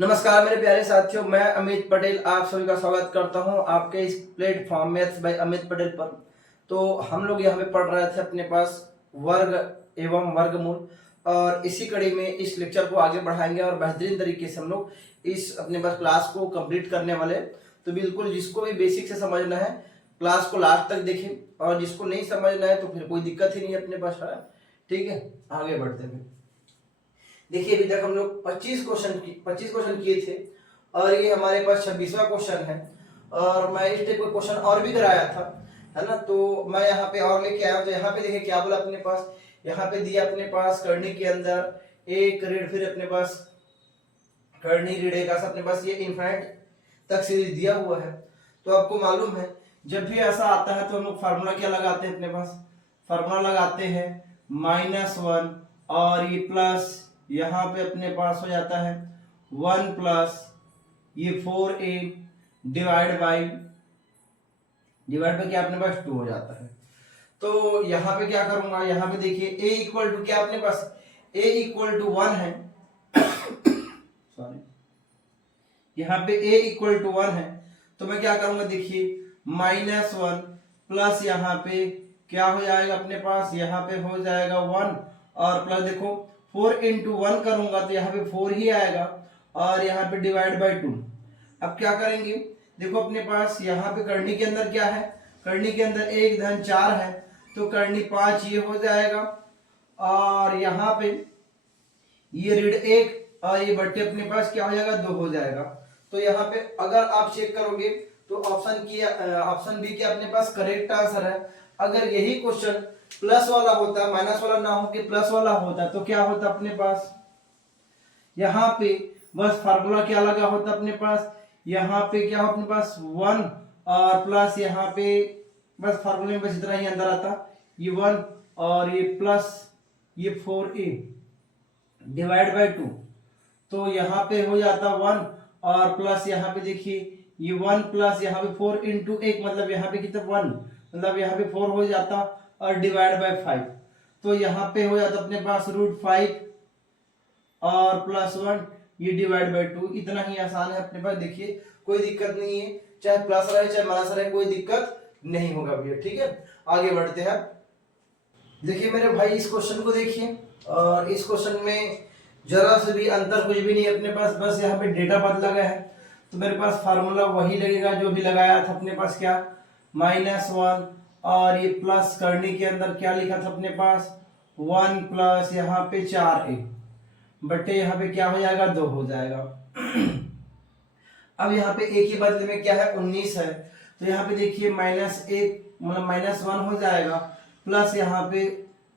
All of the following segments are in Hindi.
नमस्कार मेरे प्यारे साथियों, मैं अमित पटेल आप सभी का स्वागत करता हूं आपके इस platform maths by Amit Patel पर। तो हम लोग यहाँ पे पढ़ रहे थे अपने पास वर्ग एवं वर्गमूल, और इसी कड़ी में इस लेक्चर को आगे बढ़ाएंगे और बेहतरीन तरीके से हम लोग इस अपने पास क्लास को कंप्लीट करने वाले। तो बिल्कुल जिसको भी बेसिक से समझना है क्लास को लास्ट तक देखें, और जिसको नहीं समझना है तो फिर कोई दिक्कत ही नहीं अपने पास है। ठीक है, आगे बढ़ते हैं। देखिए अभी तक हम लोग 25 क्वेश्चन किए थे, और ये हमारे पास 26वां क्वेश्चन है। और मैं इस टाइप का क्वेश्चन और भी कराया था, है ना। तो मैं यहाँ पे और लेके आया हूं। तो यहाँ पे देखिए क्या बोला अपने पास, यहाँ पे दिया अपने पास करनी के अंदर एक ऋण, फिर अपने पास करनी ऋण एक, अपने पास ये इनफाइनाइट तक सीरीज दिया हुआ है। तो आपको मालूम है जब भी ऐसा आता है तो हम लोग फार्मूला क्या लगाते हैं, अपने पास फार्मूला लगाते हैं -1, और ये प्लस यहाँ पे अपने पास हो जाता है 1 प्लस ये 4a डिवाइड बाई क्या अपने पास 2 हो जाता है। तो यहाँ पे क्या करूंगा, यहाँ पे देखिए a इक्वल टू क्या अपने पास a इक्वल टू 1 है सॉरी, यहाँ पे a इक्वल टू 1 है। तो मैं क्या करूंगा, देखिए -1 प्लस यहाँ पे क्या हो जाएगा अपने पास, यहाँ पे हो जाएगा 1, और प्लस देखो 4 इंटू 1 करूंगा तो यहाँ पे 4 ही आएगा, और यहाँ पे डिवाइड बाई 2। अब क्या करेंगे, देखो अपने पास यहाँ पे करनी के अंदर क्या है, करनी के अंदर 1 धन 4 है, तो करनी 5 ये हो जाएगा, और यहाँ पे ये ऋण 1 और ये बट्टे अपने पास क्या हो जाएगा 2 हो जाएगा। तो यहाँ पे अगर आप चेक करोगे तो ऑप्शन बी के अपने पास करेक्ट आंसर है। अगर यही क्वेश्चन प्लस वाला होता, माइनस वाला ना हो कि प्लस वाला होता, तो क्या होता अपने पास, यहाँ पे बस फार्मूला क्या लगा होता अपने पास, यहाँ पे क्या हो अपने पास 1 और प्लस यहाँ पे बस फार्मूले में बस इतना ही अंदर आता, ये 1 और ये प्लस ये 4a डिवाइड बाई 2। तो यहाँ पे हो जाता 1 और प्लस यहाँ पे देखिए ये 1 प्लस यहाँ पे 4 इंटू 1, मतलब यहाँ पे कितना 1, मतलब यहाँ पे 4 हो जाता, और डिवाइड बाई 5। तो यहाँ पे हो जाता अपने पास √5 और प्लस 1 ये डिवाइड बाई 2। इतना ही आसान है अपने पास। देखिए कोई दिक्कत नहीं है, चाहे प्लस रहे चाहे माइनस रहे, कोई दिक्कत नहीं होगा भैया। ठीक है, आगे बढ़ते हैं। देखिए मेरे भाई इस क्वेश्चन को देखिए, और इस क्वेश्चन में जरा से भी अंतर कुछ भी नहीं है अपने पास, बस यहाँ पे डेटा बदला गया है। तो मेरे पास फार्मूला वही लगेगा जो भी लगाया था अपने पास, क्या -1 और ये प्लस करने के अंदर क्या लिखा था अपने पास 1 प्लस यहाँ पे 4a बटे यहाँ पे क्या हो जाएगा 2 हो जाएगा। अब यहाँ पे एक ही बदले में क्या है 19 है, तो यहाँ पे देखिए -1 मतलब -1 हो जाएगा, प्लस यहाँ पे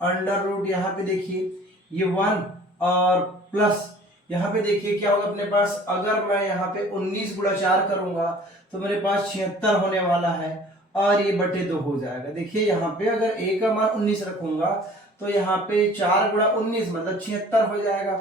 अंडर रूट यहाँ पे देखिए ये 1 और प्लस यहाँ पे देखिए क्या होगा अपने पास, अगर मैं यहाँ पे 19 गुणा 4 करूंगा तो मेरे पास 76 होने वाला है, और ये बटे 2 हो जाएगा। देखिए यहाँ पे अगर a का मान 19 रखूंगा तो यहाँ पे 4 गुणा 19 मतलब 76 हो जाएगा।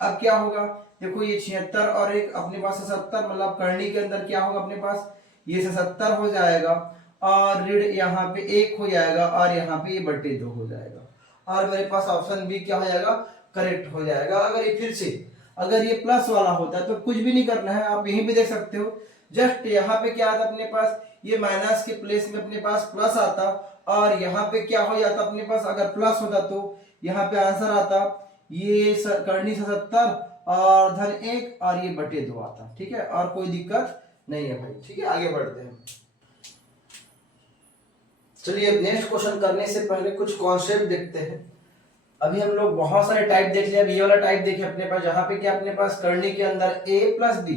अब क्या होगा, देखो ये 76 और एक अपने पास 77, मतलब करनी के अंदर क्या होगा अपने पास ये 77 हो जाएगा, और ऋण यहाँ पे 1 हो जाएगा, और यहाँ पे ये बटे 2 हो जाएगा, और मेरे पास ऑप्शन बी क्या हो जाएगा करेक्ट हो जाएगा। अगर ये फिर से अगर ये प्लस वाला होता है तो कुछ भी नहीं करना है, आप यहीं पे देख सकते हो, जस्ट यहाँ पे क्या आता अपने पास ये माइनस के प्लेस में अपने पास प्लस आता, और यहाँ पे क्या हो जाता अपने पास, अगर प्लस होता तो यहाँ पे आंसर आता ये करनी 77 और धन 1 और ये बटे 2 आता। ठीक है, और कोई दिक्कत नहीं है भाई। ठीक है, आगे बढ़ते हैं। चलिए अब नेक्स्ट क्वेश्चन करने से पहले कुछ कॉन्सेप्ट देखते हैं। अभी हम लोग बहुत सारे टाइप देख लिया, ये वाला टाइप देखे अपने पास, जहां पे क्या अपने पास करनी के अंदर a प्लस बी,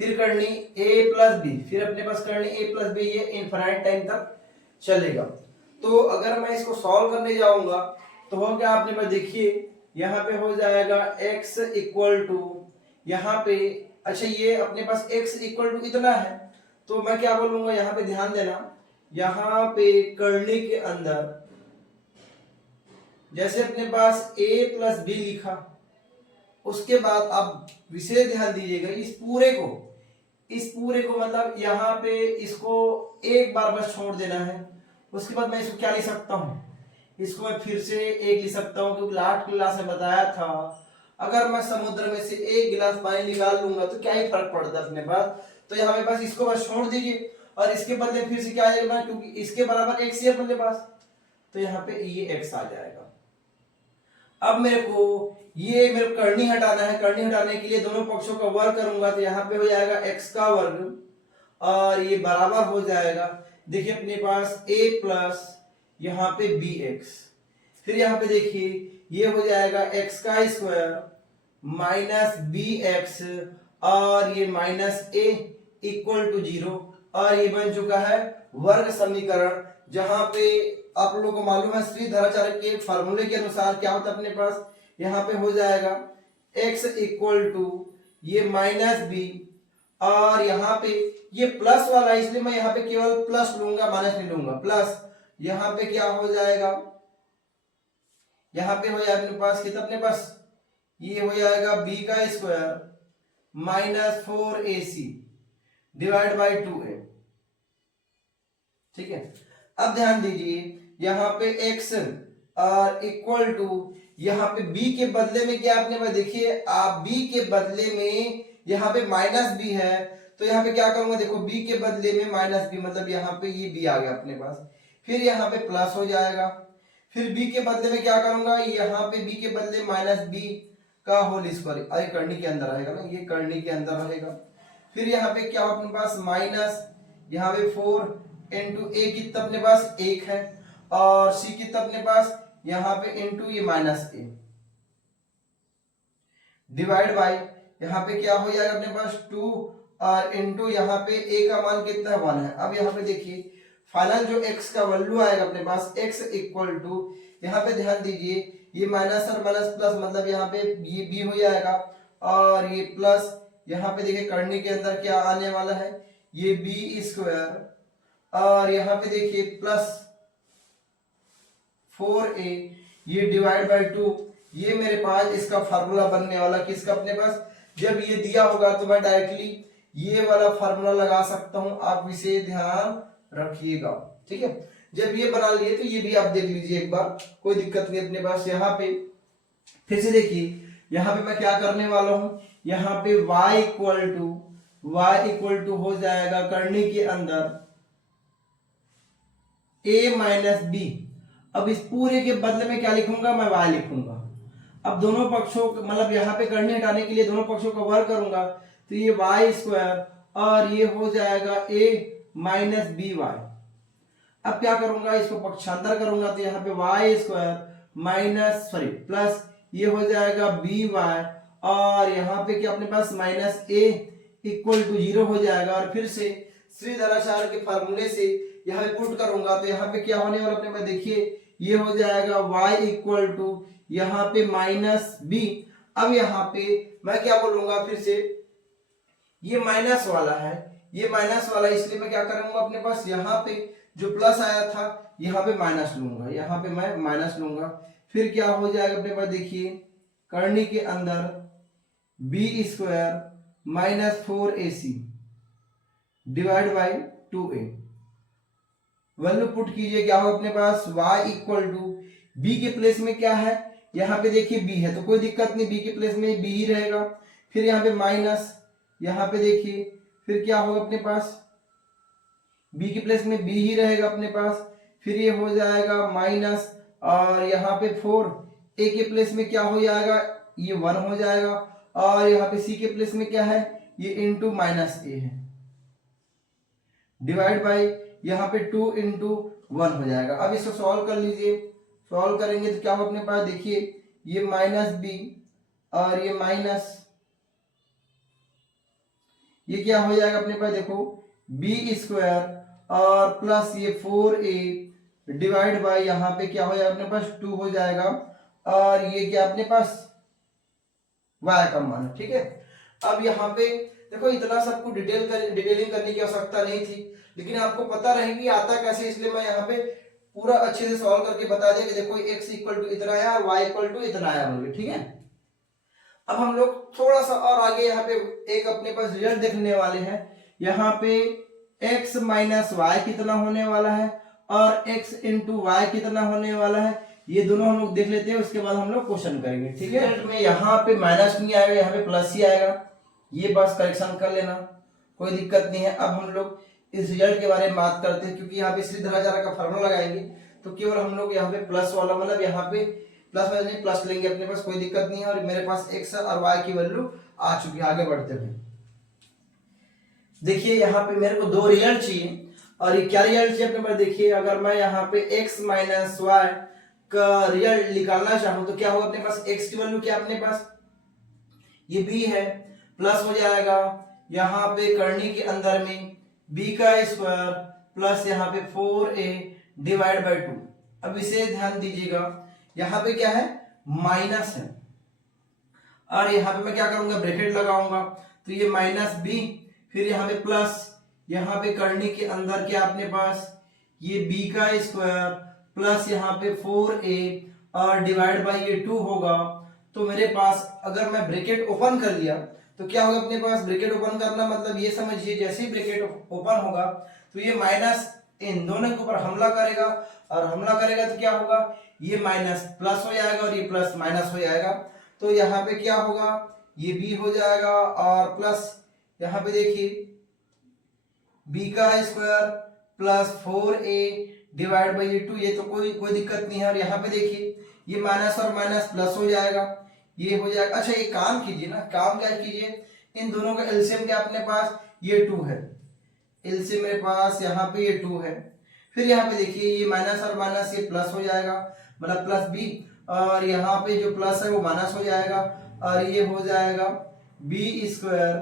फिर करनी a प्लस बी, फिर अपने पास करनी a प्लस बी, ये इनफाइनाइट टाइम तक चलेगा। तो अगर मैं इसको सॉल्व करने जाऊंगा तो हो क्या अपने पास, देखिए यहाँ पे हो जाएगा x इक्वल टू यहाँ पे, अच्छा ये अपने पास x इक्वल टू इतना है, तो मैं क्या बोलूंगा यहाँ पे ध्यान देना, यहाँ पे करनी के अंदर जैसे अपने पास a प्लस बी लिखा, उसके बाद आप विशेष ध्यान दीजिएगा इस पूरे को मतलब यहाँ पे इसको एक बार बस छोड़ देना है। उसके बाद मैं इसको क्या लिख सकता हूँ, इसको मैं फिर से एक लिख सकता हूँ, क्योंकि लास्ट क्लास में बताया था अगर मैं समुद्र में से एक गिलास पानी निकाल लूंगा तो क्या ही फर्क पड़ता है अपने पास। तो यहाँ पे पास इसको बस छोड़ दीजिए और इसके बदले फिर से क्या आ जाएगा, क्योंकि इसके बराबर x है अपने पास, तो यहाँ पे ये x आ जाएगा। अब मेरे को करनी हटाना है। करनी हटाने के लिए दोनों पक्षों का वर्ग करूंगा, तो यहाँ पे हो जाएगा x का वर्ग और ये बराबर हो जाएगा, देखिए अपने पास a प्लस यहाँ पे bx, फिर यहाँ पे देखिए ये हो जाएगा x का स्क्वायर माइनस bx और ये माइनस a इक्वल टू 0, और ये बन चुका है वर्ग समीकरण, जहां पे आप लोगों को मालूम है श्रीधराचार्य के फार्मूले के अनुसार क्या होता है अपने पास, यहाँ पे हो जाएगा x इक्वल टू ये माइनस b और यहाँ पे ये प्लस वाला, इसलिए मैं यहाँ पे केवल प्लस लूंगा, माइनस नहीं लूंगा, प्लस यहाँ पे क्या हो जाएगा, यहाँ पे हो जाएगा अपने पास कितना, अपने पास ये हो जाएगा b का square minus 4ac divide by 2a। ठीक है, अब ध्यान दीजिए यहाँ पे x और इक्वल टू यहाँ पे b के बदले में क्या अपने पास, देखिए आप b के बदले में यहाँ पे माइनस b है, तो यहाँ पे क्या करूंगा, देखो b के बदले में माइनस b, मतलब यहाँ पे ये b आ गया अपने पास, फिर यहाँ पे प्लस हो जाएगा, फिर b के बदले में क्या करूंगा, यहाँ पे b के बदले माइनस b का होल स्क्वायर, अरे करनी के अंदर रहेगा ना, ये करनी के अंदर रहेगा, फिर यहाँ पे क्या अपने पास माइनस यहाँ पे 4 इंटू a कितना अपने पास 1 है और c कितना अपने पास यहाँ पे इंटू ये माइनस a डिवाइड बाई यहाँ पे क्या हो जाएगा अपने पास 2 और इंटू यहाँ पे a का मान कितना है 1 है। अब यहाँ पे देखिए फाइनल जो x का वैल्यू आएगा अपने पास x इक्वल टू, यहाँ पे ध्यान दीजिए ये माइनस और माइनस प्लस, मतलब यहाँ पे ये b हो जाएगा और ये प्लस, यहाँ पे देखिए करने के अंदर क्या आने वाला है, ये b स्क्वायर और यहाँ पे देखिए प्लस 4a ये डिवाइड बाई 2, ये मेरे पास इसका फार्मूला बनने वाला, किसका अपने पास, जब ये दिया होगा तो मैं डायरेक्टली ये वाला फार्मूला लगा सकता हूं, आप इसे ध्यान रखिएगा। ठीक है, जब ये बना लिए तो ये भी आप देख लीजिए एक बार, कोई दिक्कत नहीं अपने पास। यहाँ पे फिर से देखिए यहाँ पे मैं क्या करने वाला हूं, यहाँ पे y इक्वल टू हो जाएगा करनी के अंदर a माइनस b। अब इस पूरे के बदले में क्या लिखूंगा, मैं y लिखूंगा। अब दोनों पक्षों मतलब यहाँ पे करनी हटाने के लिए दोनों पक्षों का वर्ग करूंगा, तो ये y स्क्वायर और ये हो जाएगा a माइनस बी वाई। अब क्या करूंगा, इसको पक्षांतर करूंगा, तो यहाँ पे y स्क्वायर माइनस प्लस ये हो जाएगा बी वाई और यहाँ पे क्या अपने पास माइनस a इक्वल टू 0 हो जाएगा, और फिर से श्रीधराचार्य के फार्मूले से यहाँ पे पुट करूंगा, तो यहाँ पे क्या होने वाला अपने पास, देखिए ये हो जाएगा y इक्वल टू यहाँ पे माइनस b। अब यहाँ पे मैं क्या बोलूंगा, फिर से ये माइनस वाला है, ये माइनस वाला, इसलिए मैं क्या करूंगा अपने पास यहाँ पे जो प्लस आया था यहाँ पे माइनस लूंगा, यहाँ पे मैं माइनस लूंगा, फिर क्या हो जाएगा अपने पास, देखिए करनी के अंदर b square minus 4ac divide by 2a। Value put कीजिए, क्या हो अपने पास y इक्वल टू b के प्लेस में क्या है, यहाँ पे देखिए b है तो कोई दिक्कत नहीं, b के प्लेस में b ही रहेगा, फिर यहाँ पे माइनस, यहाँ पे देखिए फिर क्या होगा अपने पास b के प्लेस में b ही रहेगा अपने पास, फिर ये हो जाएगा माइनस और यहाँ पे 4, a के प्लेस में क्या हो जाएगा, ये 1 हो जाएगा, और यहाँ पे c के प्लेस में क्या है, ये इंटू माइनस a है डिवाइड बाई यहाँ पे 2 इंटू 1 हो जाएगा। अब इसको सॉल्व कर लीजिए, सॉल्व करेंगे तो क्या हो अपने पास, देखिए ये माइनस b और ये माइनस, ये क्या हो जाएगा अपने पास, देखो b स्क्वायर और प्लस ये 4a डिवाइड बाई यहाँ पे क्या हो जाएगा अपने पास 2 हो जाएगा, और ये क्या अपने पास y का मान। ठीक है, अब यहाँ पे देखो इतना सबको डिटेलिंग करने की आवश्यकता नहीं थी, लेकिन आपको पता रहेगी आता कैसे, इसलिए मैं यहाँ पे पूरा अच्छे से सॉल्व करके बता दिया कि देखो x इक्वल टू इतना आया और y इक्वल टू इतना आया होंगे। ठीक है, अब हम लोग थोड़ा सा और आगे यहाँ पे एक अपने पास रिजल्ट देखने वाले हैं। यहाँ पे x माइनस वाई कितना होने वाला है और x इंटू वाई कितना होने वाला है, ये दोनों हम लोग देख लेते हैं, उसके बाद हम लोग क्वेश्चन करेंगे। ठीक है, में यहाँ पे माइनस नहीं आएगा, यहाँ पे प्लस ही आएगा, ये बस करेक्शन कर लेना, कोई दिक्कत नहीं है। अब हम लोग इस रिजल्ट के बारे में बात करते हैं, क्योंकि यहाँ पे श्रीधराचार्य का फॉर्मूला लगाएंगे तो केवल हम लोग यहाँ पे प्लस वाला, मतलब यहाँ पे प्लस वाला नहीं, प्लस लेंगे अपने पास, कोई दिक्कत नहीं है। और मेरे पास x और y की वैल्यू आ चुकी है। आगे बढ़ते हुए देखिए, यहाँ पे मेरे को दो रिजल्ट चाहिए, और ये क्या रिजल्ट चाहिए अपने पास देखिए। अगर मैं यहाँ पे x माइनस वाई का रिजल्ट निकालना चाहूँ तो क्या होगा अपने पास, x की वैल्यू क्या अपने पास, ये b है, प्लस हो जाएगा यहाँ पे करनी के अंदर में b का स्क्वायर प्लस यहाँ पे 4a डिवाइड बाय 2। अब इसे ध्यान दीजिएगा, यहाँ पे क्या है, माइनस है, और यहाँ पे मैं क्या करूंगा, ब्रैकेट लगाऊंगा, तो ये माइनस b, फिर यहाँ पे प्लस, यहाँ पे करनी के अंदर क्या अपने पास, ये b का स्क्वायर प्लस यहाँ पे 4a और डिवाइड बाय ये 2 होगा। तो मेरे पास अगर मैं ब्रैकेट ओपन कर लिया तो क्या होगा अपने पास, ब्रैकेट ओपन करना मतलब ये समझिए, जैसे ही ब्रैकेट ओपन होगा तो ये माइनस इन दोनों के ऊपर हमला करेगा, और हमला करेगा तो क्या होगा, ये माइनस प्लस हो जाएगा और ये प्लस माइनस हो जाएगा। तो यहाँ पे क्या होगा, ये b हो जाएगा, और प्लस यहाँ पे देखिए b का square plus 4a divide by ये 2, ये तो कोई दिक्कत नहीं है। और यहाँ पे देखिए ये माइनस और माइनस प्लस हो जाएगा, ये हो जाएगा। अच्छा, ये काम कीजिए ना, काम क्या कीजिए, इन दोनों का एलसीएम क्या अपने पास, ये 2 है, एलसीएम मेरे पास यहाँ पे ये 2 है। फिर यहाँ पे देखिए ये माइनस और माइनस ये प्लस हो जाएगा, मतलब प्लस b, और यहाँ पे जो प्लस है वो माइनस हो जाएगा, और ये हो जाएगा b स्क्वायर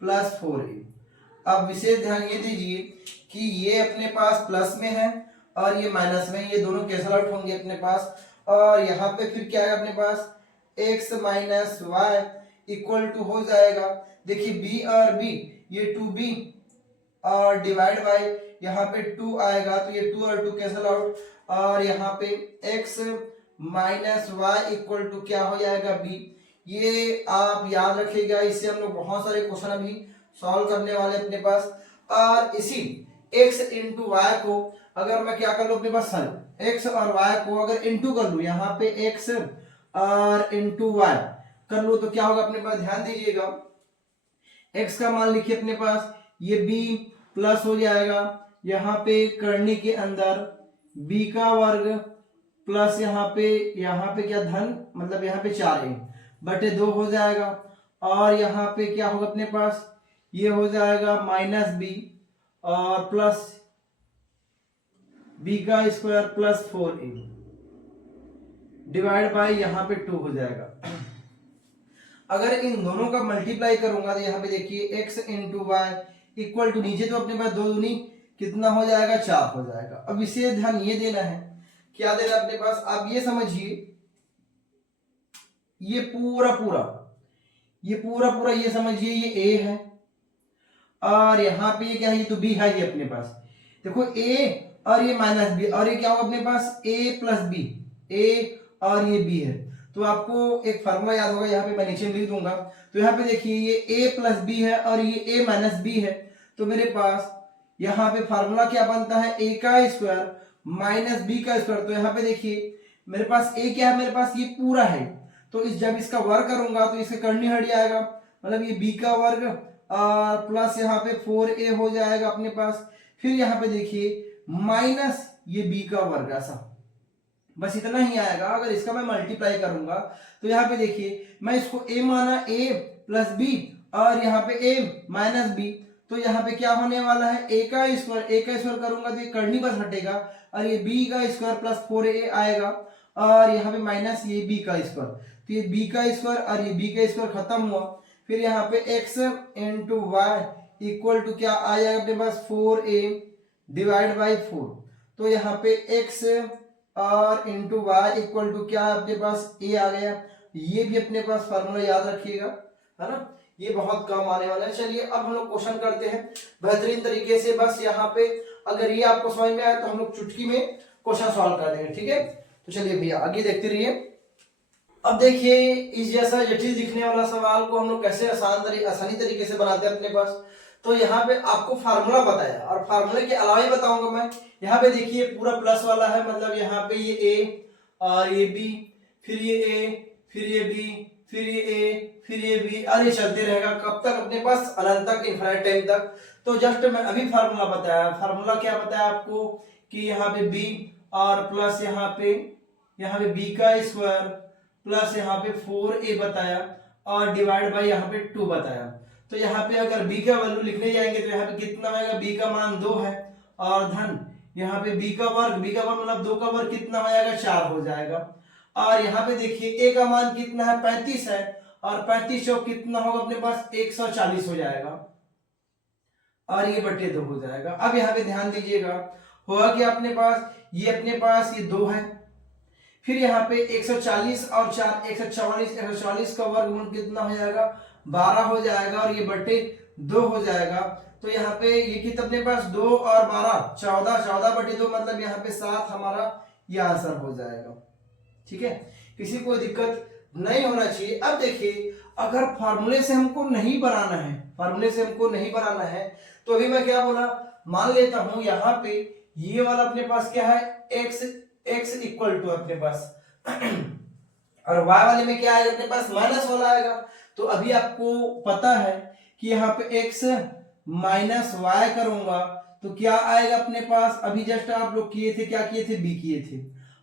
प्लस 4a। अब विशेष ध्यान ये दीजिए कि ये अपने पास प्लस में है और ये माइनस में, ये दोनों कैंसल आउट होंगे अपने पास। और यहाँ पे फिर क्या है अपने पास, x minus Y equal to हो जाएगा, देखिए b और b, ये 2b और डिवाइड बाय यहाँ पे 2 आएगा, तो ये 2 और 2 कैंसल आउट, और यहाँ पे x minus Y equal to क्या हो जाएगा, b। ये आप याद रखिएगा, इससे हम लोग बहुत सारे क्वेश्चन अभी सॉल्व करने वाले अपने पास। और इसी x इंटू वाई को अगर मैं क्या कर लूँ अपने पास, x और y को अगर इंटू कर लूँ, यहाँ पे x और इंटू वाई कर लूँ तो क्या होगा अपने पास, ध्यान दीजिएगा, x का मान लिखिए अपने पास, ये b प्लस हो जाएगा यहाँ पे करनी के अंदर b का वर्ग प्लस यहाँ पे क्या धन, मतलब यहाँ पे 4a बटे 2 हो जाएगा, और यहाँ पे क्या होगा अपने पास, ये हो जाएगा माइनस b और प्लस b का square plus 4a divide by यहाँ पे 2 हो जाएगा। अगर इन दोनों का मल्टीप्लाई करूंगा तो यहाँ पे देखिए x into Y equal to, नीचे तो अपने पास 2 दूनी कितना हो जाएगा, 4 हो जाएगा। अब इसे ध्यान ये देना है, क्या देना अपने पास, आप ये समझिए, ये पूरा ये समझिए, ये a है, और यहाँ पे ये क्या है, ये तो b है, ये अपने पास देखो a और ये माइनस b, और ये क्या होगा अपने पास, a प्लस b, a और ये b है। तो आपको एक फार्मूला याद होगा, यहाँ पे मैं नीचे लिख दूंगा। तो यहाँ पे देखिए ये a प्लस b है और ये a माइनस b है, तो मेरे पास यहाँ पे फार्मूला क्या बनता है, a का स्क्वायर माइनस b का स्क्वायर। तो यहाँ पे देखिए मेरे पास a क्या है, मेरे पास ये पूरा है, तो जब इसका वर्ग करूंगा तो इसका करनी हट जाएगा, मतलब ये b का वर्ग प्लस यहाँ पे 4a हो जाएगा अपने पास। फिर यहाँ पे देखिए माइनस ये b का वर्ग, ऐसा बस इतना ही आएगा। अगर इसका मैं मल्टीप्लाई करूंगा तो यहाँ पे देखिए मैं इसको a माना, a प्लस b और यहाँ पे a माइनस b, तो यहाँ पे क्या होने वाला है, a का स्क्वायर करूंगा तो ये करनी बस हटेगा, और ये b का स्क्वायर प्लस 4a आएगा, और यहाँ पे माइनस ये b का स्क्वायर, तो ये b का स्क्वायर और ये b का स्क्वायर खत्म हुआ। फिर यहाँ पे x into Y equal to क्या आ जाएगा अपने पास, 4a डिवाइड बाई 4। तो यहाँ पे x और इंटू वाई इक्वल टू क्या अपने पास, a आ गया। ये भी अपने पास फार्मूला याद रखिएगा, है ना, ये बहुत काम आने वाला है। चलिए अब हम लोग क्वेश्चन करते हैं बेहतरीन तरीके से। बस यहाँ पे अगर ये आपको समझ में आया तो हम लोग चुटकी में क्वेश्चन सॉल्व कर देंगे, ठीक है। तो चलिए भैया आगे देखते रहिए। अब देखिए इस जैसा जटिल दिखने वाला सवाल को हम लोग कैसे आसानी तरीके से बनाते हैं अपने पास। तो यहाँ पे आपको फार्मूला बताया, और फार्मूले के अलावा ही बताऊंगा मैं। यहाँ पे देखिए पूरा प्लस वाला है, मतलब यहाँ पे ये a और ये बी, फिर ये ए, फिर ये बी, फिर ये ए, फिर ये बी, और ये चलते रहेगा कब तक? अपने पास अनंत तक, इनफाइनाइट टाइम तक। तो जस्ट मैं अभी फार्मूला बताया, फार्मूला क्या बताया आपको कि यहाँ पे बी और प्लस यहाँ पे बी का स्क्वायर प्लस यहाँ पे 4a बताया और डिवाइड बाय यहाँ पे 2 बताया। तो यहाँ पे अगर b का वैल्यू लिखने जाएंगे तो यहाँ पे कितना आएगा? b का मान 2 है और धन यहाँ पे b का वर्ग मतलब 2 का वर्ग कितना हो जाएगा? 4 हो जाएगा। और यहाँ पे देखिए a का मान कितना है? 35 है और 35 चौक कितना होगा अपने पास? 140 हो जाएगा और ये बटे 2 हो जाएगा। अब यहाँ पे ध्यान दीजिएगा, होगा कि अपने पास ये 2 है, फिर यहाँ पे 140 और 4 144 का वर्गमूल कितना हो जाएगा? 12 हो जाएगा और ये बटे 2 हो जाएगा। तो यहाँ पे ये कितना अपने पास? 2 और 12 14 बटे 2 मतलब यहाँ पे 7 हमारा ये आंसर हो जाएगा। ठीक है, किसी को दिक्कत नहीं होना चाहिए। अब देखिए, अगर फार्मूले से हमको नहीं बनाना है तो अभी मैं क्या बोला, मान लेता हूं यहाँ पे ये वाला अपने पास क्या है? x इक्वल टू अपने पास और y वाले में क्या आएगा अपने पास? माइनस वाला आएगा। तो अभी आपको पता है कि यहाँ पे x माइनस y करूंगा तो क्या आएगा अपने पास? अभी जस्ट आप लोग किए थे, क्या किए थे? b किए थे।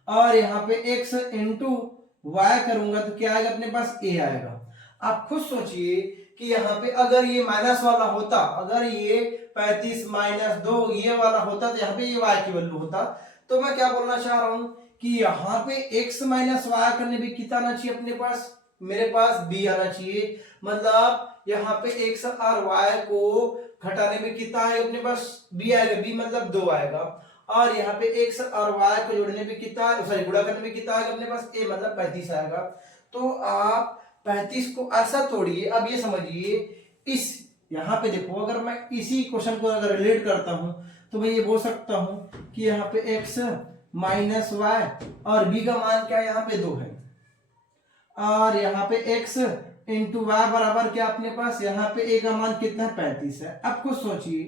और यहाँ पे x इंटू y करूंगा तो क्या आएगा अपने पास? a आएगा। आप खुद सोचिए कि यहाँ पे अगर ये माइनस वाला होता, अगर ये 35 माइनस 2 ये वाला होता तो यहाँ पे ये y की वैल्यू होता। तो मैं क्या बोलना चाह रहा हूं कि यहाँ पे x माइनस वाई करने भी कितना आना चाहिए अपने पास? मेरे पास b आना चाहिए। मतलब यहाँ पे x और y को घटाने में कितना आएगा अपने पास? b आएगा, b मतलब 2 आएगा। और यहाँ पे x और y को जोड़ने पे कितना, सॉरी गुणा करने में कितना आएगा अपने पास? a मतलब 35 आएगा। तो आप 35 को ऐसा तोड़िए। अब ये समझिए, इस यहाँ पे देखो, अगर मैं इसी क्वेश्चन को अगर रिलेट करता हूं तो मैं ये बोल सकता हूं कि यहाँ पे x माइनस वाई और b का मान क्या है? यहाँ पे 2 है और यहाँ पे x इंटू वाई बराबर क्या अपने पास? यहाँ पे a का मान कितना है? 35 है। अब कुछ सोचिए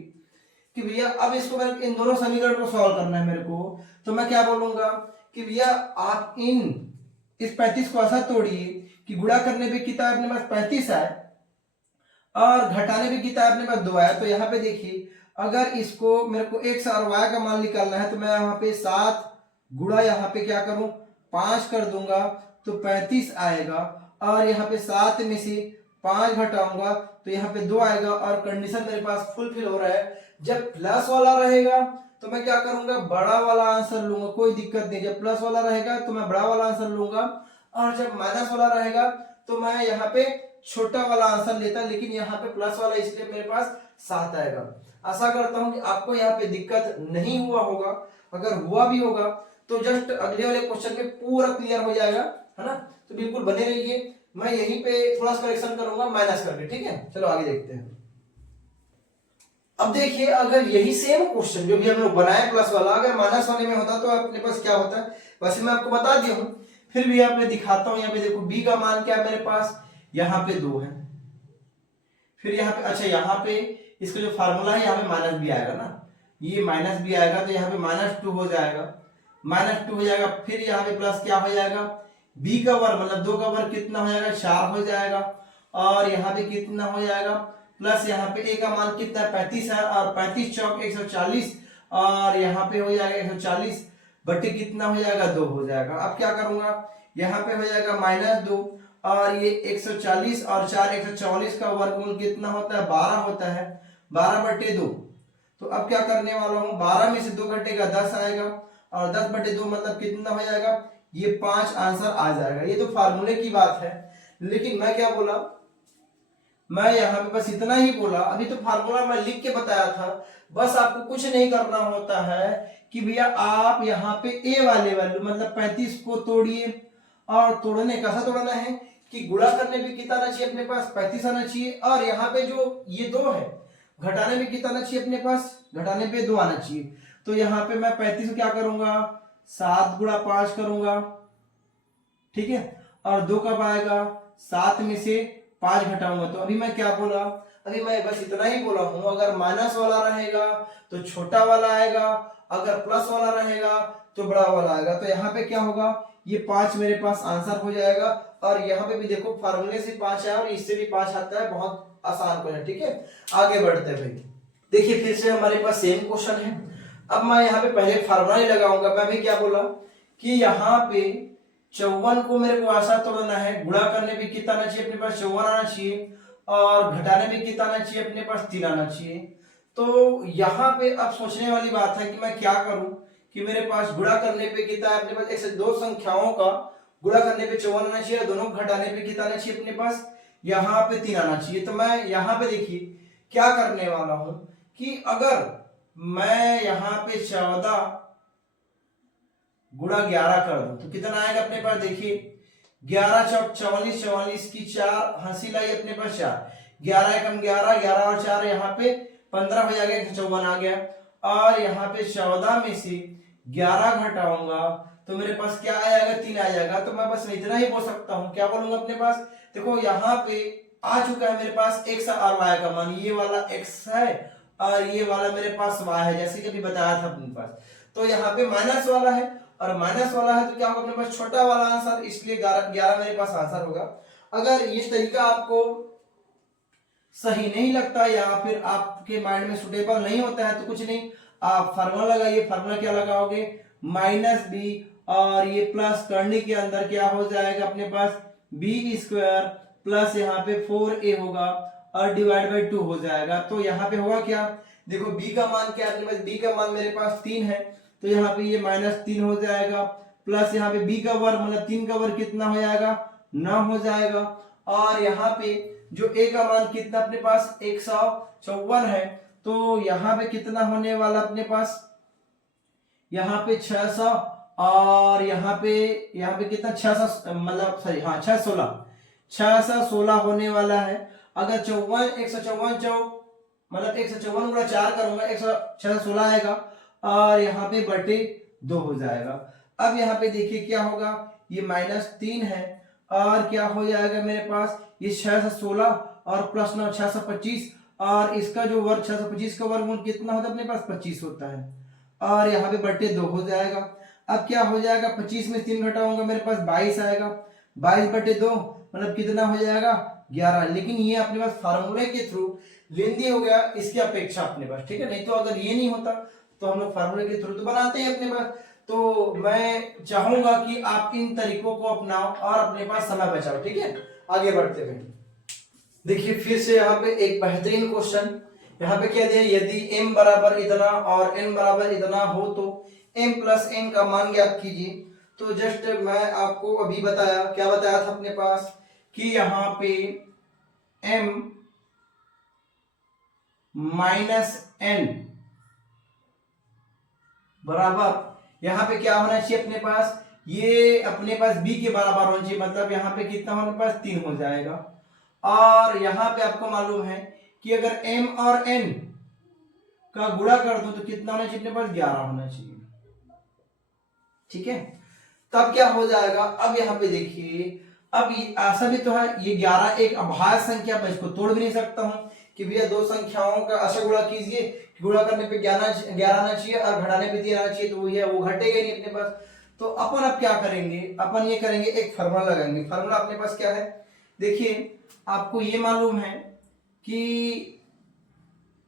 कि भैया अब इसको इन दोनों समीकरण को सॉल्व करना है मेरे को, तो मैं क्या बोलूंगा कि भैया आप इस 35 को ऐसा तोड़िए कि गुणा करने पे कितना अपने पास 35 आए और घटाने पे कितना अपने पास 2 आया। तो यहाँ पे देखिए, अगर इसको मेरे को x और y का मान निकालना है तो मैं यहाँ पे 7 गुणा यहाँ पे क्या करूं? 5 कर दूंगा तो 35 आएगा और यहाँ पे 7 में से 5 घटाऊंगा तो यहाँ पे 2 आएगा और कंडीशन मेरे पास फुलफिल हो रहा है। जब प्लस वाला रहेगा तो मैं क्या करूंगा? बड़ा वाला आंसर लूंगा, कोई दिक्कत नहीं। जब प्लस वाला रहेगा तो मैं बड़ा वाला आंसर लूंगा और जब माइनस वाला रहेगा तो मैं यहाँ पे छोटा वाला आंसर लेता, लेकिन यहाँ पे प्लस वाला इसलिए मेरे पास 7 आएगा। आशा करता हूं कि आपको यहाँ पे दिक्कत नहीं हुआ होगा। अगर हुआ भी होगा तो जस्ट अगले वाले क्वेश्चन में पूरा क्लियर हो जाएगा, है ना? तो बिल्कुल बने रहिए, मैं यहीं पे थोड़ा सा करेक्शन करूंगा माइनस करके। ठीक है, चलो आगे देखते हैं। अब देखिए, अगर यही सेम क्वेश्चन जो भी हम लोग बनाए प्लस वाला अगर माइनस वाले में होता तो अपने पास क्या होता है? वैसे मैं आपको बता दिया हूं, फिर भी आपने दिखाता हूं। यहाँ पे देखो b का मान क्या है मेरे पास? यहाँ पे 2 है। फिर यहाँ पे, अच्छा यहाँ पे इसका जो फार्मूला है यहाँ पे माइनस भी आएगा ना, ये माइनस भी आएगा तो यहाँ पे -2 हो जाएगा, -2 हो जाएगा। फिर यहाँ पे प्लस क्या हो जाएगा? b का वर्ग मतलब 2 का वर्ग कितना हो जाएगा? 4 हो जाएगा और यहाँ पे कितना हो जाएगा? प्लस यहाँ पे a का मान कितना है? 35 है और 35 चौक 140 और यहाँ पे हो जाएगा 140 बटे कितना हो जाएगा? 2 हो जाएगा। अब क्या करूंगा? यहाँ पे हो जाएगा -2 और ये 140 और 4 144 का वर्गमूल कितना होता है? 12 होता है, 12 बटे 2। तो अब क्या करने वाला हूँ? 12 में से 2 घटेगा 10 आएगा और 10 बटे 2 मतलब कितना हो जाएगा? ये 5 आंसर आ जाएगा। ये तो फार्मूले की बात है, लेकिन मैं क्या बोला? मैं यहाँ पे बस इतना ही बोला। अभी तो फार्मूला मैं लिख के बताया था, बस आपको कुछ नहीं करना होता है कि भैया आप यहाँ पे a वाले वैल्यू मतलब 35 को तोड़िए और तोड़ने कैसा तोड़ना है कि गुणा करने पे कितना आना चाहिए अपने पास? 35 आना चाहिए और यहाँ पे जो ये 2 है घटाने में कितना आना चाहिए अपने पास? घटाने पे 2 आना चाहिए। तो यहाँ पे मैं 35 को क्या करूंगा? 7 गुणा 5 करूंगा, ठीक है, और 2 कब आएगा? 7 में से 5 घटाऊंगा। तो अभी मैं क्या बोला? अभी मैं बस इतना ही बोला हूं, अगर माइनस वाला रहेगा तो छोटा वाला आएगा, अगर प्लस वाला रहेगा तो बड़ा वाला आएगा। तो यहाँ पे क्या होगा? ये 5 मेरे पास आंसर हो जाएगा। और यहाँ पे भी देखो फार्मूले से 5 है और इससे भी 5 आता है, बहुत आसान क्वेश्चन। ठीक है, आगे बढ़ते हैं भाई। देखिए फिर से हमारे पास सेम क्वेश्चन है। अब मैं यहाँ पे पहले फार्मूला नहीं लगाऊंगा, मैं भी क्या बोला कि यहाँ पे 54 को मेरे को आशा तोड़ना है, गुणा करने पे कितना आना चाहिए अपने पास 54 आना चाहिए, और घटाने पे कितना आना चाहिए अपने पास 3 आना चाहिए। तो यहाँ पे अब सोचने वाली बात है कि मैं क्या करूं कि मेरे पास गुणा करने पे कितना है अपने पास, ऐसे दो संख्याओं का गुणा करने पे 54 आना चाहिए, दोनों घटाने पे कितना आना चाहिए अपने पास, यहाँ पे 3 आना चाहिए। तो मैं यहाँ पे देखिए क्या करने वाला हूं कि अगर मैं यहाँ पे 14 गुणा 11 कर दूं तो कितना आएगा अपने पास, देखिए 11 चौक 44, 44 की 4 हासिल आई अपने पास 4, 11 एकम 11, 11 और 4 यहाँ पे 15 हो जाएगा, 154 आ गया। और यहाँ पे 14 में से 11 घटाऊंगा तो मेरे पास क्या आ जाएगा, 3 आ जाएगा। तो मैं बस इतना ही बोल सकता हूँ, क्या बोलूंगा अपने पास, देखो यहाँ पे आ चुका है मेरे पास x और y का मान, ये वाला x है और ये वाला मेरे पास y है, जैसे कि अभी बताया था अपने पास। तो यहाँ पे माइनस वाला है और माइनस वाला है तो क्या होगा अपने पास छोटा वाला आंसर, इसलिए 11 मेरे पास आंसर होगा। अगर ये तरीका आपको सही नहीं लगता या फिर आपके माइंड में सुटेबल नहीं होता है तो कुछ नहीं, आप फार्मूला लगाइए। फार्मूला क्या लगाओगे, -b और ये प्लस करने के अंदर क्या हो जाएगा अपने पास b² प्लस यहाँ पे 4a होगा और डिवाइड बाई 2 हो जाएगा। तो यहाँ पे होगा क्या, देखो b का मान क्या है अपने पास, b का मान मेरे पास 3 है तो यहाँ पे ये -3 हो जाएगा, प्लस यहाँ पे b का वर्ग मतलब 3 का वर्ग कितना हो जाएगा 9 हो जाएगा। और यहाँ पे जो a का मान कितना अपने पास 154 है तो यहाँ पे कितना होने वाला अपने पास, यहाँ पे 600 और यहाँ पे कितना 600 मतलब सॉरी हाँ 616 होने वाला है। अगर 154 मतलब 154 गुणा 4 करूंगा 616 आएगा और यहाँ पे बटे 2 हो जाएगा। अब यहाँ पे देखिए क्या होगा, ये -3 है और क्या हो जाएगा मेरे पास ये 616 और प्लस 9 625 और इसका जो वर्ग 625 का वर्गमूल कितना होता है अपने पास 25 होता है और यहाँ पे बटे 2 हो जाएगा। अब क्या हो जाएगा 25 में 3 घटाऊंगा मेरे पास 22 आएगा, 22 बटे 2 मतलब कितना हो जाएगा 11। लेकिन ये अपने पास फार्मूले के थ्रू लेंदी हो गया इसकी अपेक्षा अपने पास, ठीक है। नहीं तो अगर ये नहीं होता तो हम लोग फार्मूले के थ्रू तो बनाते हैं अपने पास। तो मैं चाहूंगा कि आप इन तरीकों को अपनाओ और अपने पास समय बचाओ, ठीक है। आगे बढ़ते हैं, देखिए फिर से यहाँ पे एक बेहतरीन क्वेश्चन। यहाँ पे क्या दिया, यदि m बराबर इतना और n बराबर इतना हो तो m प्लस n का मान ज्ञात कीजिए। तो जस्ट मैं आपको अभी बताया, क्या बताया था अपने पास कि यहाँ पे m माइनस n बराबर यहाँ पे क्या होना चाहिए अपने पास, ये अपने पास b के बराबर होना चाहिए, मतलब यहाँ पे कितना होने पास 3 हो जाएगा। और यहाँ पे आपको मालूम है कि अगर m और n का गुणा कर दूं तो कितना होना चाहिए अपने पास 11 होना चाहिए, ठीक है। तब क्या हो जाएगा, अब यहाँ पे देखिए अब ऐसा भी तो है ये 11 एक अभाज्य संख्या, मैं इसको तोड़ भी नहीं सकता हूं कि भैया दो संख्याओं का ऐसा गुणा कीजिए, गुणा करने पे 11 आना चाहिए और घटाने पे 3 आना चाहिए, तो वो घटेगा नहीं अपने पास। तो अपन अब क्या करेंगे, अपन ये करेंगे एक फार्मूला लगाएंगे। फार्मूला अपने पास क्या है, देखिए आपको ये मालूम है कि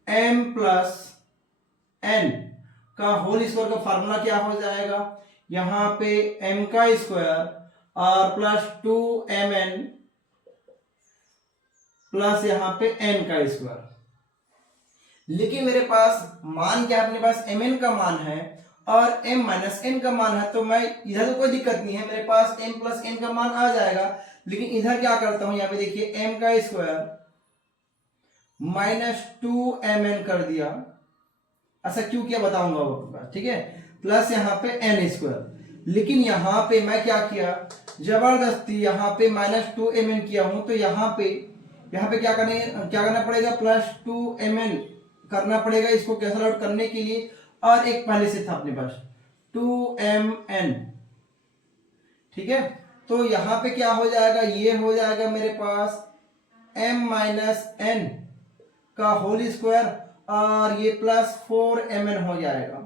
m प्लस n का होल स्क्वायर का फार्मूला क्या हो जाएगा, यहाँ पे m का स्क्वायर और प्लस 2mn प्लस यहाँ पे n का स्क्वायर। लेकिन मेरे पास मान क्या है, अपने पास mn का मान है और m माइनस n का मान है, तो मैं इधर तो कोई दिक्कत नहीं है, मेरे पास m प्लस n का मान आ जाएगा। लेकिन इधर क्या करता हूं, यहाँ पे देखिए m का स्क्वायर माइनस 2mn कर दिया, ऐसा क्यों किया बताऊंगा वो आपके पास, ठीक है। प्लस यहाँ पे n स्क्वायर, लेकिन यहाँ पे मैं क्या किया, जबरदस्ती यहाँ पे -2mn किया हूं, तो यहाँ पे क्या करना पड़ेगा, +2mn करना पड़ेगा इसको कैंसल आउट करने के लिए। और एक पहले से था अपने पास 2mn, ठीक है। तो यहाँ पे क्या हो जाएगा, ये हो जाएगा मेरे पास m माइनस n का होल स्क्वायर और ये +4mn हो जाएगा।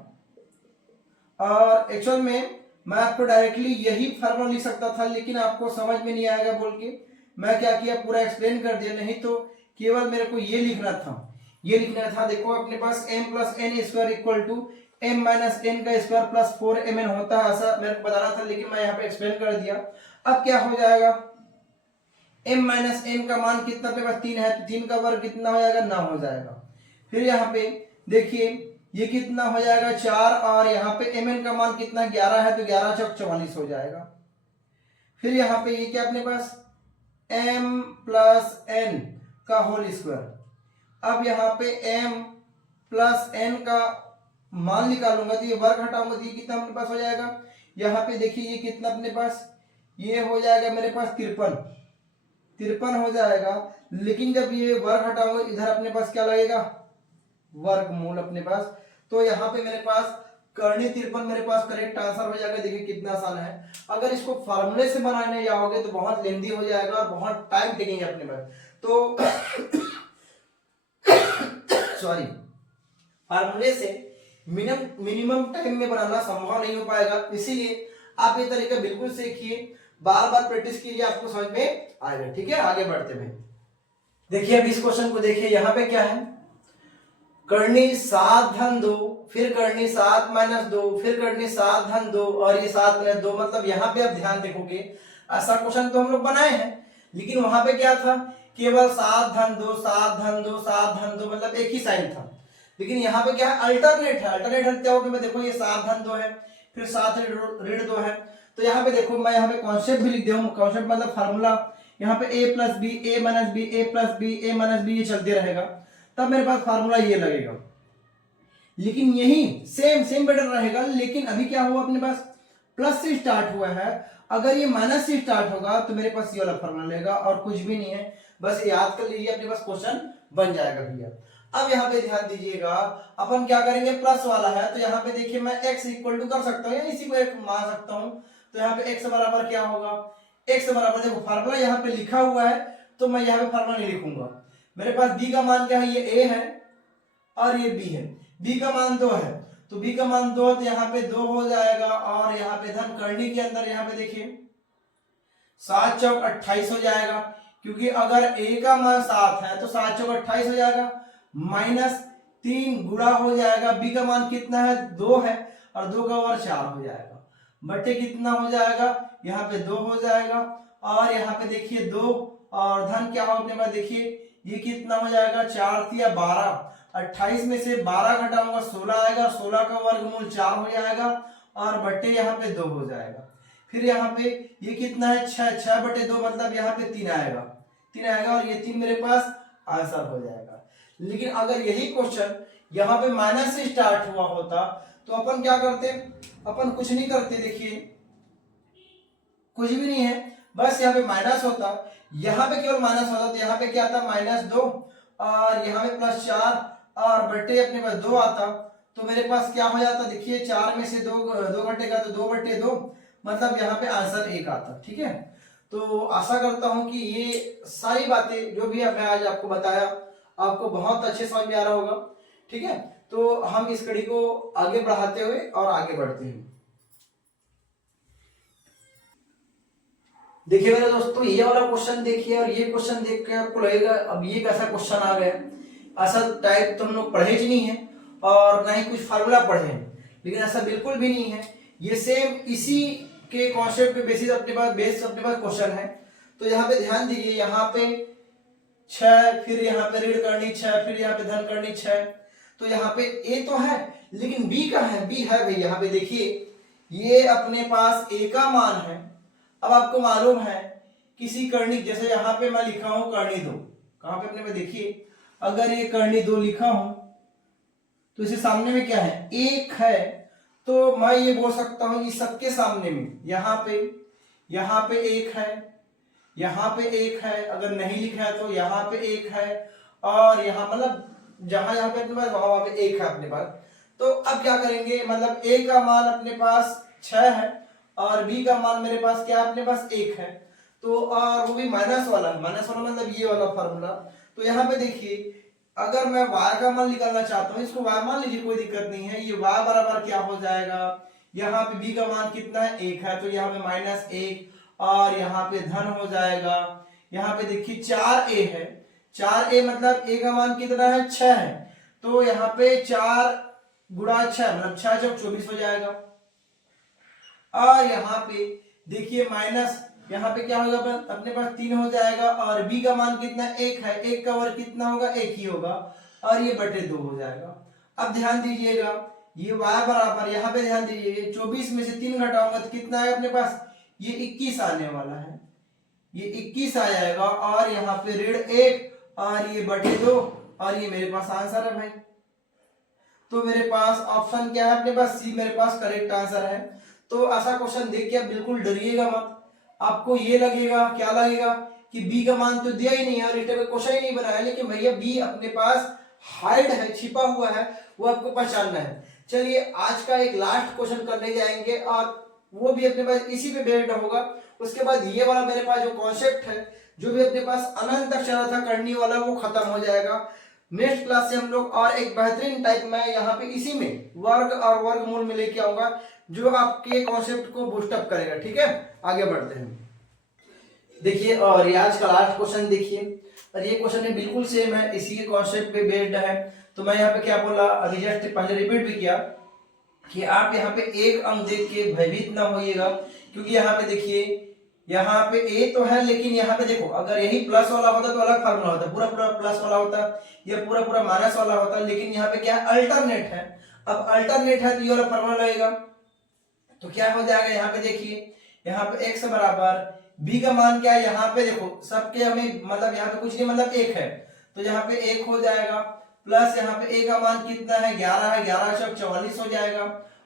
और एक्चुअल में मैं आपको डायरेक्टली यही फार्मूला लिख सकता था, लेकिन आपको समझ में नहीं आएगा बोल के मैं क्या किया, पूरा एक्सप्लेन कर दिया। नहीं तो केवल मेरे को ये लिखना था, ये लिखना था। देखो अपने पास m plus N square equal to m minus N का स्क्वायर प्लस 4mn होता है, ऐसा मेरे को बताना था, लेकिन मैं यहाँ पे एक्सप्लेन कर दिया। अब क्या हो जाएगा, m माइनस एन का मान कितना पे बस 3 है, तो 3 का वर्ग कितना हो जाएगा, 9 हो जाएगा। फिर यहाँ पे देखिए ये कितना हो जाएगा 4, और यहाँ पे mn का मान कितना 11 है, तो 11 चौक 44 हो जाएगा। फिर यहाँ पे ये क्या अपने पास m प्लस एन का होल स्क्वायर। अब यहाँ पे m प्लस एन का मान निकालूंगा तो ये वर्ग हटाऊंगा तो ये कितना अपने पास हो जाएगा, यहाँ पे देखिए ये कितना अपने पास, ये हो जाएगा मेरे पास 53 हो जाएगा। लेकिन जब ये वर्ग हटाऊंगा इधर अपने पास क्या लगेगा, वर्गमूल अपने पास। तो यहाँ पे मेरे पास करनी 53 मेरे पास करेक्ट आंसर हो जाएगा। देखिए कितना आसान है। अगर इसको फार्मूले से बनाने जाओगे तो बहुत लेंदी हो जाएगा और बहुत टाइम टेकिंग है अपने पास। तो सॉरी, फार्मूले से मिनिमम टाइम में बनाना संभव नहीं हो पाएगा, इसीलिए आप ये तरीका बिल्कुल सीखिए, बार बार प्रैक्टिस कीजिए, आपको समझ में आएगा। ठीक है, आगे बढ़ते हुए देखिए अब इस क्वेश्चन को देखिए। यहाँ पे क्या है, करनी 7 धन 2, फिर करनी 7 माइनस 2, फिर करनी 7 धन 2 और ये 7 माइनस 2। मतलब यहाँ पे आप ध्यान देखोगे, ऐसा क्वेश्चन तो हम लोग बनाए हैं, लेकिन वहां पे क्या था, केवल 7 धन 2 7 धन 2 7 धन 2, मतलब एक ही साइन था। लेकिन यहाँ पे क्या है, अल्टरनेट है। अल्टरनेट क्या होगा, देखो ये 7 धन 2 है, फिर 7 ऋण 2 है। तो यहाँ पे देखो मैं यहाँ पे कॉन्सेप्ट भी लिख दिया हूँ। कॉन्सेप्ट मतलब फार्मूला, यहाँ पे a plus B, A minus B, A plus B, A minus B, ये चलते रहेगा, तब मेरे पास फार्मूला ये लगेगा। लेकिन यही सेम पैटर्न रहेगा, लेकिन अभी क्या हुआ अपने पास, प्लस से स्टार्ट हुआ है। अगर ये माइनस से स्टार्ट होगा तो मेरे पास ये वाला फार्मूला लगेगा और कुछ भी नहीं है। बस याद कर लीजिए, अपने पास क्वेश्चन बन जाएगा भैया। अब यहाँ पे ध्यान दीजिएगा, अपन क्या करेंगे, प्लस वाला है तो यहाँ पे देखिए मैं x इक्वल टू कर सकता हूँ या इसी को एक मान सकता हूँ। तो यहाँ पे x बराबर क्या होगा, x बराबर, देखो फार्मूला यहाँ पे लिखा हुआ है तो मैं यहाँ पे फार्मूला नहीं लिखूंगा। मेरे पास b का मान क्या है, ये a है और ये b है। b का मान 2 है तो b का मान 2 है, तो यहाँ पे 2 हो जाएगा। और यहाँ पे धन करनी के अंदर यहाँ पे देखिए 7 चौक 28 हो जाएगा, क्योंकि अगर a का मान 7 है तो 7 चौक 28 हो जाएगा, माइनस 3 गुणा हो जाएगा, b का मान कितना है 2 है, और 2 का वर्ग 4 हो जाएगा, बटे कितना हो जाएगा, यहाँ पे 2 हो जाएगा। और यहाँ पे देखिए 2 और धन क्या हो अपने पास, देखिए ये कितना हो जाएगा, 4 या 12, 28 में से 12 घटाऊंगा 16 आएगा, 16 का वर्गमूल 4 हो जाएगा, और बटे यहाँ पे 2 हो जाएगा। फिर यहाँ पे ये कितना है 6 बटे 2, मतलब यहाँ पे 3 आएगा और ये 3 मेरे पास आंसर हो जाएगा। लेकिन अगर यही क्वेश्चन यहाँ पे माइनस से स्टार्ट हुआ होता तो अपन क्या करते, अपन कुछ नहीं करते, देखिए कुछ भी नहीं है, बस यहाँ पे माइनस होता, यहाँ पे केवल माइनस होता, तो यहाँ पे क्या आता -2 और यहाँ पे +4 और बटे अपने पास 2 आता, तो मेरे पास क्या हो जाता, देखिए 4 में से 2 घटेगा तो 2 बटे 2, मतलब यहाँ पे आंसर 1 आता। ठीक है, तो आशा करता हूं कि ये सारी बातें जो भी मैं आज आपको बताया आपको बहुत अच्छे समझ में आ रहा होगा। ठीक है, तो हम इस कड़ी को आगे बढ़ाते हुए और आगे बढ़ते हैं। देखिए मेरे दोस्तों, ये वाला क्वेश्चन देखिए, और ये क्वेश्चन देख के आपको लगेगा अब ये कैसा क्वेश्चन आ गया, ऐसा टाइप तो हम लोग पढ़े ही नहीं है और ना ही कुछ फार्मूला पढ़े हैं, लेकिन ऐसा बिल्कुल भी नहीं है। ये सेम इसी के कॉन्सेप्ट पे बेसिस अपने पास क्वेश्चन है। तो यहाँ पे ध्यान दीजिए, यहाँ पे 6, फिर यहाँ पे ऋण करनी 6, फिर यहाँ पे धन करनी 6, तो यहाँ पे a तो है लेकिन b का है, b है भाई। यहाँ पे देखिए ये अपने पास a का मान है। अब आपको मालूम है किसी करनी, जैसे यहाँ पे मैं लिखा हूं करनी 2, कहां पे अपने पे देखिए, अगर ये करनी 2 लिखा हूं तो इसे सामने में क्या है 1 है, तो मैं ये बोल सकता हूं कि सबके सामने में यहाँ पे 1 है, यहाँ पे 1 है, अगर नहीं लिखा है तो यहाँ पे 1 है, और यहाँ मतलब जहां यहाँ पे अपने पास वहां पे 1 है अपने पास। तो अब क्या करेंगे, मतलब a का मान अपने पास 6 है और b का मान मेरे पास क्या है, अपने पास 1 है, तो और वो भी माइनस वाला मतलब ये वाला फार्मूला। तो यहाँ पे देखिए अगर मैं y का मान निकालना चाहता हूँ, इसको y मान लीजिए, कोई दिक्कत नहीं है। ये y बराबर क्या हो जाएगा, यहाँ पे b का मान कितना है 1 है, तो यहाँ पे -1 और यहाँ पे धन हो जाएगा। यहाँ पे देखिए 4a है, 4a मतलब a का मान कितना है 6 है, तो यहाँ पे 4 गुणा 6 मतलब 6 जब 24 हो जाएगा। और यहाँ पे देखिए माइनस, यहाँ पे क्या होगा अपने पास 3 हो जाएगा और b का मान कितना 1 है, 1 का वर्ग कितना होगा 1 ही होगा और ये बटे 2 हो जाएगा। अब ध्यान दीजिएगा ये y बराबर, यहाँ पे ध्यान दीजिए 24 में से 3 घटाऊंगा तो कितना है अपने पास, ये 21 आने वाला है, ये 21 आ जाएगा और यहाँ पे -1 और ये बटे 2 और ये मेरे पास आंसर है भाई। तो मेरे पास ऑप्शन क्या है अपने पास, सी मेरे पास करेक्ट आंसर है। तो ऐसा क्वेश्चन देख के आप बिल्कुल डरिएगा मत, आपको ये लगेगा, क्या लगेगा कि बी का मान तो दिया ही नहीं है और इस टाइप का क्वेश्चन ही नहीं बनाया, लेकिन भैया बी अपने पास हाइड है, छिपा हुआ है, वो आपको पहचानना है। चलिए आज का एक लास्ट क्वेश्चन करने जाएंगे और वो भी अपने पास इसी पे बेस्ड होगा। उसके बाद ये वाला मेरे पास जो कॉन्सेप्ट है, जो भी अपने पास अनंत तक चला था करने वाला, वो खत्म हो जाएगा। नेक्स्ट क्लास से हम लोग और एक बेहतरीन टाइप में यहाँ पे इसी में वर्ग और वर्गमूल में लेके आऊंगा, जो आपके कॉन्सेप्ट को बूस्टअप करेगा। ठीक है, आगे बढ़ते हैं। देखिए और ये आज का लास्ट क्वेश्चन देखिए, और ये क्वेश्चन में बिल्कुल सेम है, इसी के कॉन्सेप्ट पे बेस्ड है। तो मैं यहाँ पे क्या बोला, जस्ट पहले रिपीट भी किया कि आप यहाँ पे एक अंक देख के भयभीत ना होइएगा, क्योंकि यहाँ पे देखिए यहाँ पे ए तो है, लेकिन यहाँ पे देखो अगर यही प्लस वाला होता तो अलग फार्मूला होता, पूरा पूरा प्लस वाला होता या पूरा पूरा माइनस वाला होता, लेकिन यहाँ पे क्या है अल्टरनेट है। अब अल्टरनेट है तो ये वाला फार्मूला लगेगा, तो क्या हो जाएगा यहाँ पे देखिए, यहाँ पे x बराबर b का मान क्या है, यहाँ पे देखो सबके हमें मतलब यहाँ पे कुछ नहीं मतलब 1 है, तो यहाँ पे 1 हो जाएगा, प्लस यहाँ पे a का मान कितना है 11 है, 11 से 44 हो जाएगा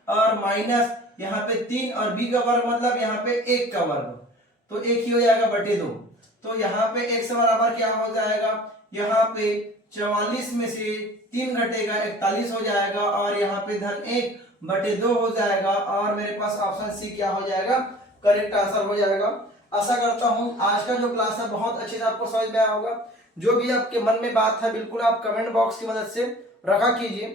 और माइनस यहाँ पे 3 और b का वर्ग मतलब यहाँ पे 1 का वर्ग, तो 1 ही हो जाएगा बटे 2। तो यहाँ पे x बराबर क्या हो जाएगा, यहाँ पे 44 में से 3 घटेगा 41 हो जाएगा और यहाँ पे धन 1 बटे 2 हो जाएगा और मेरे पास ऑप्शन सी क्या हो जाएगा, करेक्ट आंसर हो जाएगा। आशा करता हूं आज का जो क्लास है बहुत अच्छे से आपको समझ में आया होगा। जो भी आपके मन में बात है बिल्कुल आप कमेंट बॉक्स की मदद से रखा कीजिए।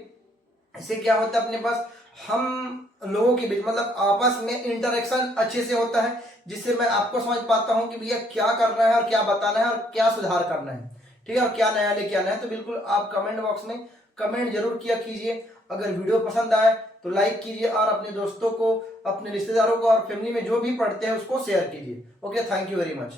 इससे क्या होता है अपने पास हम लोगों के बीच मतलब आपस में इंटरेक्शन अच्छे से होता है, जिससे मैं आपको समझ पाता हूं कि भैया क्या करना है और क्या बताना है और क्या सुधार करना है, ठीक है, और क्या नया लेके आना है। तो बिल्कुल आप कमेंट बॉक्स में कमेंट जरूर किया कीजिए। अगर वीडियो पसंद आए तो लाइक कीजिए और अपने दोस्तों को, अपने रिश्तेदारों को और फैमिली में जो भी पढ़ते हैं उसको शेयर कीजिए। Okay, thank you very much.